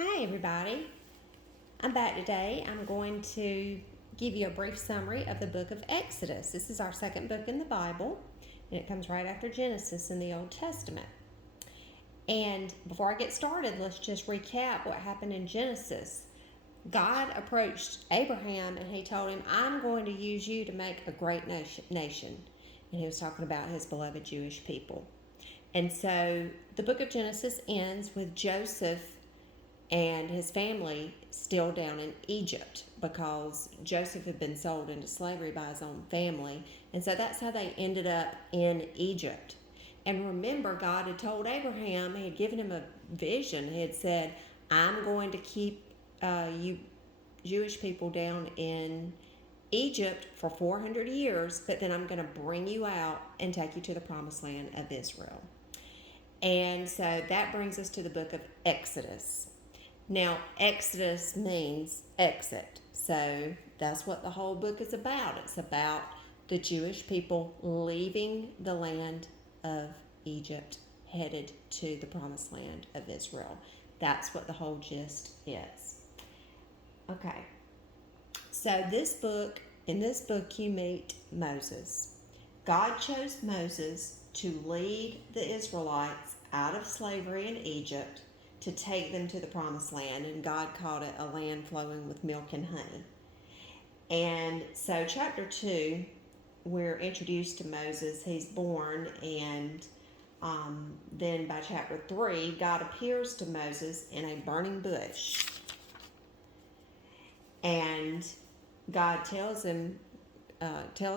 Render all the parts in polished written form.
Hi, everybody. I'm back today. I'm going to give you a brief summary of the book of Exodus. This is our second book in the Bible, and it comes right after Genesis in the Old Testament. And before I get started, let's just recap what happened in Genesis. God approached Abraham and he told him, I'm going to use you to make a great nation. And he was talking about his beloved Jewish people. And so the book of Genesis ends with Joseph and his family still down in Egypt because Joseph had been sold into slavery by his own family. And so that's how they ended up in Egypt. And remember, God had told Abraham, he had given him a vision. He had said, I'm going to keep you Jewish people down in Egypt for 400 years, but then I'm going to bring you out and take you to the promised land of Israel. And so that brings us to the book of Exodus. Now, Exodus means exit. So that's what the whole book is about. It's about the Jewish people leaving the land of Egypt, headed to the promised land of Israel. That's what the whole gist is. Okay. So in this book, you meet Moses. God chose Moses to lead the Israelites out of slavery in Egypt to take them to the promised land, and God called it a land flowing with milk and honey. And so chapter 2, we're introduced to Moses. He's born, and then by chapter 3, God appears to Moses in a burning bush. And God tells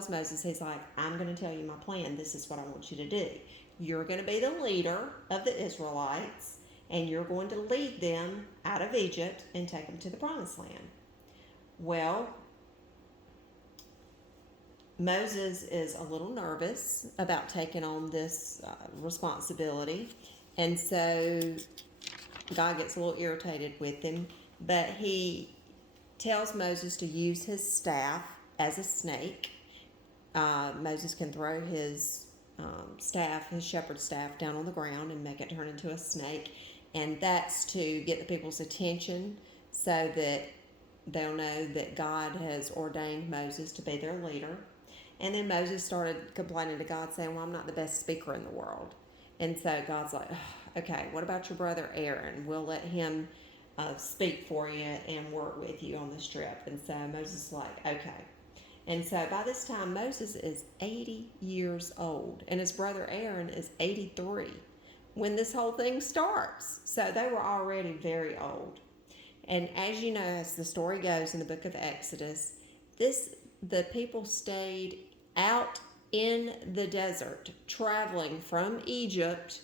Moses, he's like, I'm going to tell you my plan. This is what I want you to do. You're going to be the leader of the Israelites, and you're going to lead them out of Egypt and take them to the promised land. Well, Moses is a little nervous about taking on this responsibility, and so God gets a little irritated with him, but he tells Moses to use his staff as a snake. Moses can throw his staff, his shepherd's staff, down on the ground and make it turn into a snake. And that's to get the people's attention so that they'll know that God has ordained Moses to be their leader. And then Moses started complaining to God, saying, well, I'm not the best speaker in the world. And so God's like, okay, what about your brother Aaron? We'll let him speak for you and work with you on this trip. And so Moses is like, okay. And so by this time, Moses is 80 years old, and his brother Aaron is 83 when this whole thing starts. So they were already very old. And as you know, as the story goes in the book of Exodus, the people stayed out in the desert, traveling from Egypt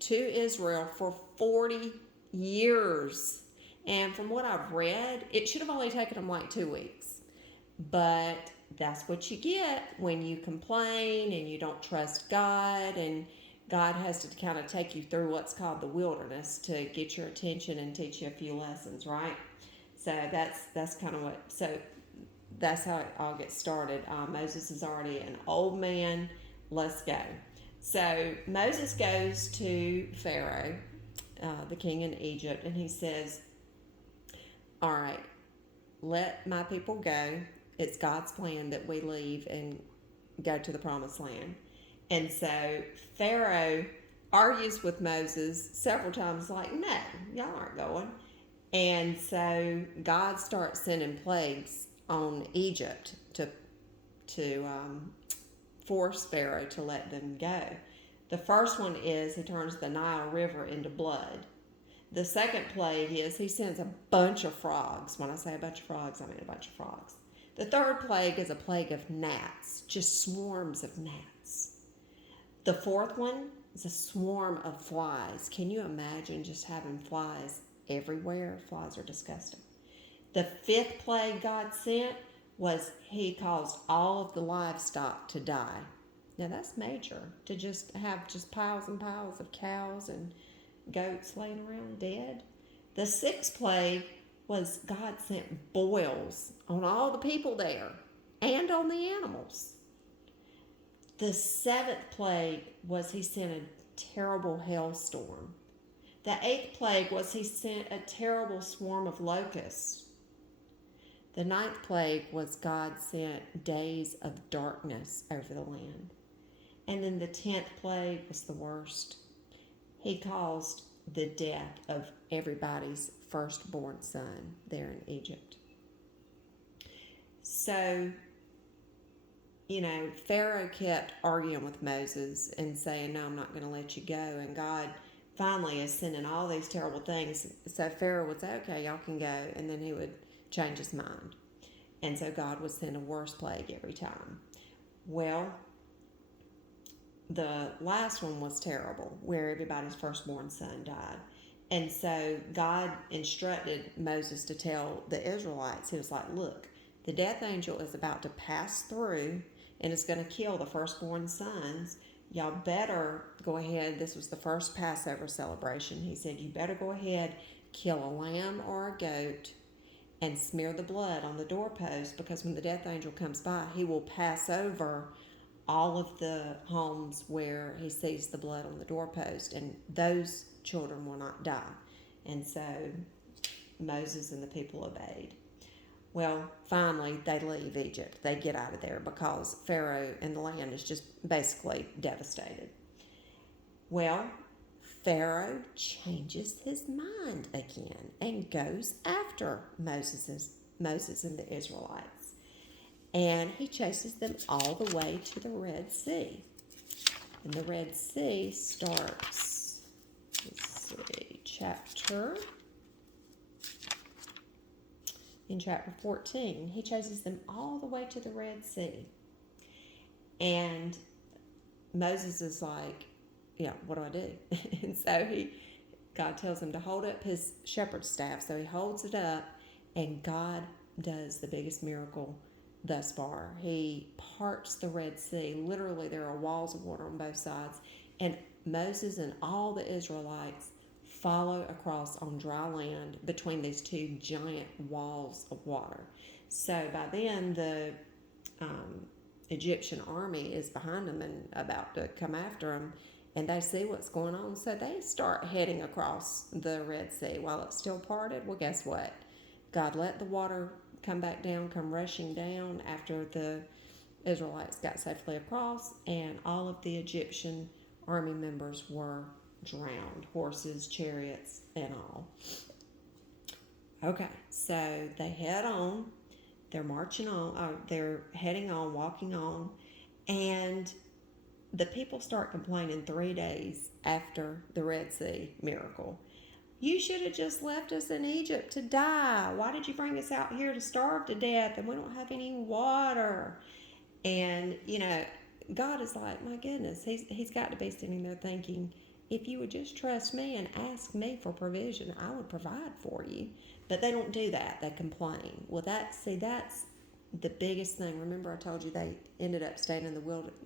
to Israel for 40 years. And from what I've read, it should have only taken them like 2 weeks. But that's what you get when you complain and you don't trust God, and God has to kind of take you through what's called the wilderness to get your attention and teach you a few lessons, right? So that's kind of what. So that's how it all gets started. Moses is already an old man. Let's go. So Moses goes to Pharaoh, the king in Egypt, and he says, all right, let my people go. It's God's plan that we leave and go to the promised land. And so Pharaoh argues with Moses several times, like, no, y'all aren't going. And so God starts sending plagues on Egypt to force Pharaoh to let them go. The first one is he turns the Nile River into blood. The second plague is he sends a bunch of frogs. When I say a bunch of frogs, I mean a bunch of frogs. The third plague is a plague of gnats, just swarms of gnats. The fourth one is a swarm of flies. Can you imagine just having flies everywhere? Flies are disgusting. The fifth plague God sent was he caused all of the livestock to die. Now that's major, to just have just piles and piles of cows and goats laying around dead. The sixth plague was God sent boils on all the people there and on the animals. The seventh plague was he sent a terrible hailstorm The eighth plague was he sent a terrible swarm of locusts. The ninth plague was God sent days of darkness over the land. And then the 10th plague was the worst. He caused the death of everybody's firstborn son there in Egypt. So, Pharaoh kept arguing with Moses and saying, no, I'm not going to let you go. And God finally is sending all these terrible things. So Pharaoh would say, okay, y'all can go. And then he would change his mind. And so God would send a worse plague every time. Well, the last one was terrible, where everybody's firstborn son died. And so God instructed Moses to tell the Israelites, he was like, look, the death angel is about to pass through and it's going to kill the firstborn sons. Y'all better go ahead. This was the first Passover celebration. He said, you better go ahead, kill a lamb or a goat and smear the blood on the doorpost, because when the death angel comes by, he will pass over all of the homes where he sees the blood on the doorpost, and those children will not die. And so Moses and the people obeyed. Well, finally, they leave Egypt. They get out of there because Pharaoh and the land is just basically devastated. Well, Pharaoh changes his mind again and goes after Moses and the Israelites. And he chases them all the way to the Red Sea. And the Red Sea starts, in chapter 14. He chases them all the way to the Red Sea. And Moses is like, what do I do? And so God tells him to hold up his shepherd's staff. So he holds it up, and God does the biggest miracle thus far. He parts the Red Sea. Literally, there are walls of water on both sides. And Moses and all the Israelites follow across on dry land between these two giant walls of water. So by then, the Egyptian army is behind them and about to come after them. And they see what's going on, so they start heading across the Red Sea while it's still parted. Well, guess what? God let the water come back down, come rushing down after the Israelites got safely across, and all of the Egyptian army members were drowned, horses, chariots, and all. Okay, so they head on. They're marching on, they're heading on, walking on, and the people start complaining 3 days after the Red Sea miracle. You should have just left us in Egypt to die. Why did you bring us out here to starve to death, and we don't have any water? And, God is like, my goodness, he's got to be sitting there thinking, if you would just trust me and ask me for provision, I would provide for you. But they don't do that. They complain. Well, that's the biggest thing. Remember, I told you they ended up staying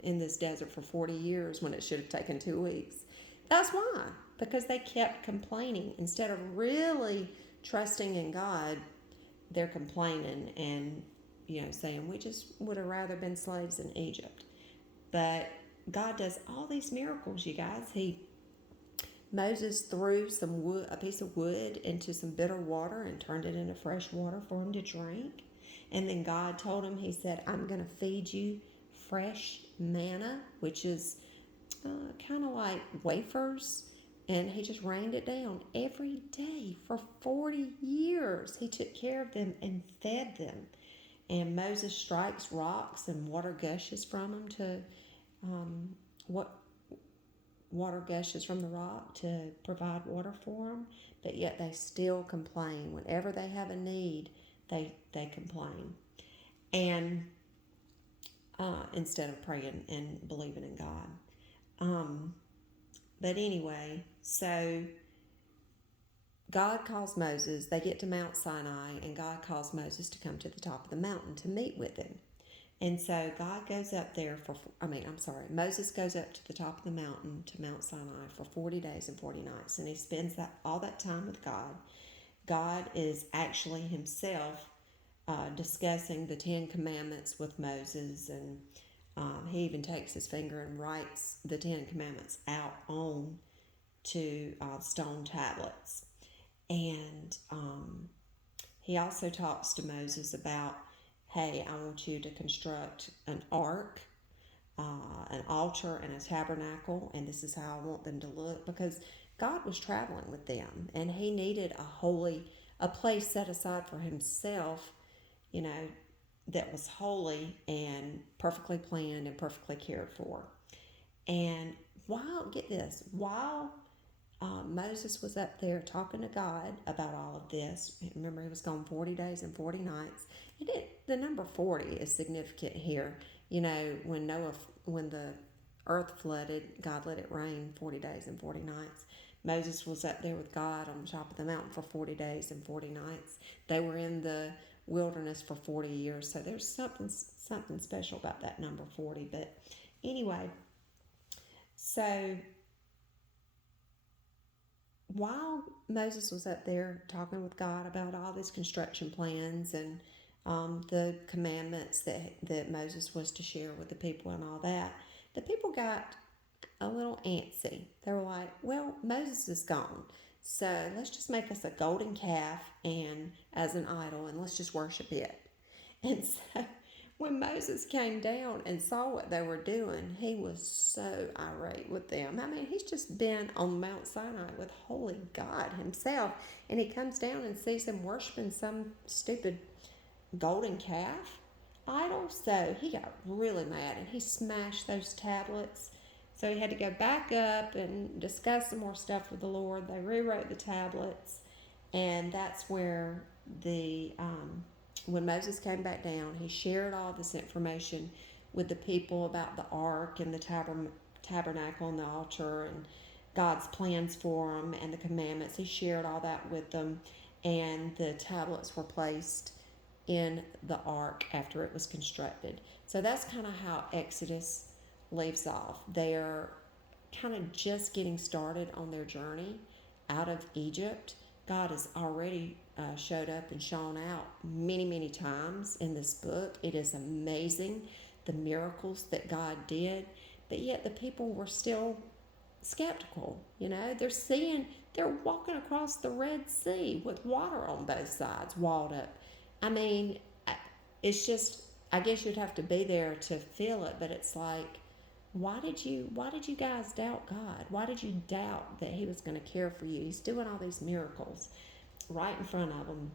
in this desert for 40 years when it should have taken 2 weeks. That's why. Because they kept complaining. Instead of really trusting in God, they're complaining and, saying, we just would have rather been slaves in Egypt. But God does all these miracles, you guys. Moses threw a piece of wood into some bitter water and turned it into fresh water for him to drink. And then God told him, he said, I'm going to feed you fresh manna, which is kind of like wafers. And he just rained it down every day for 40 years. He took care of them and fed them. And Moses strikes rocks and water gushes from them water gushes from the rock to provide water for them. But yet they still complain. Whenever they have a need, they complain. And instead of praying and believing in God. But anyway, so God calls Moses. They get to Mount Sinai, and God calls Moses to come to the top of the mountain to meet with him. And so God goes up there Moses goes up to the top of the mountain to Mount Sinai for 40 days and 40 nights. And he spends all that time with God. God is actually himself discussing the 10 Commandments with Moses. And he even takes his finger and writes the 10 Commandments out on to stone tablets. And he also talks to Moses about, hey, I want you to construct an ark, an altar, and a tabernacle, and this is how I want them to look, because God was traveling with them, and he needed a place set aside for himself, you know, that was holy and perfectly planned and perfectly cared for. And get this, while Moses was up there talking to God about all of this. Remember, he was gone 40 days and 40 nights. The number 40 is significant here. You know, when the earth flooded, God let it rain 40 days and 40 nights. Moses was up there with God on the top of the mountain for 40 days and 40 nights. They were in the wilderness for 40 years. So there's something special about that number 40. But anyway, so while Moses was up there talking with God about all these construction plans and the commandments that Moses was to share with the people and all that, the people got a little antsy. They were like, well, Moses is gone, so let's just make us a golden calf and as an idol, and let's just worship it. And so when Moses came down and saw what they were doing, he was so irate with them. I mean, he's just been on Mount Sinai with holy God himself, and he comes down and sees them worshiping some stupid golden calf idol. So he got really mad, and he smashed those tablets. So he had to go back up and discuss some more stuff with the Lord. They rewrote the tablets, and that's where when Moses came back down, he shared all this information with the people about the ark and the tabernacle and the altar and God's plans for them and the commandments. He shared all that with them, and the tablets were placed in the ark after it was constructed. So that's kind of how Exodus leaves off. They're kind of just getting started on their journey out of Egypt. God has already showed up and shown out many, many times in this book. It is amazing the miracles that God did, but yet the people were still skeptical. You know, they're walking across the Red Sea with water on both sides, walled up. I mean, it's just, I guess you'd have to be there to feel it, but it's like, why did you guys doubt God? Why did you doubt that he was going to care for you? He's doing all these miracles right in front of them.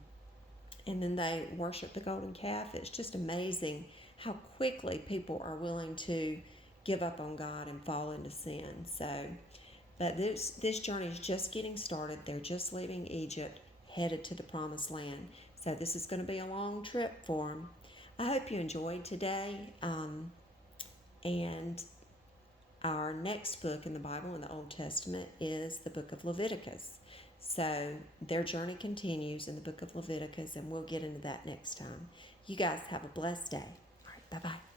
And then they worship the golden calf. It's just amazing how quickly people are willing to give up on God and fall into sin. So, but this journey is just getting started. They're just leaving Egypt, headed to the promised land. So this is going to be a long trip for them. I hope you enjoyed today. And our next book in the Bible, in the Old Testament, is the book of Leviticus. So their journey continues in the book of Leviticus, and we'll get into that next time. You guys have a blessed day. All right, bye-bye.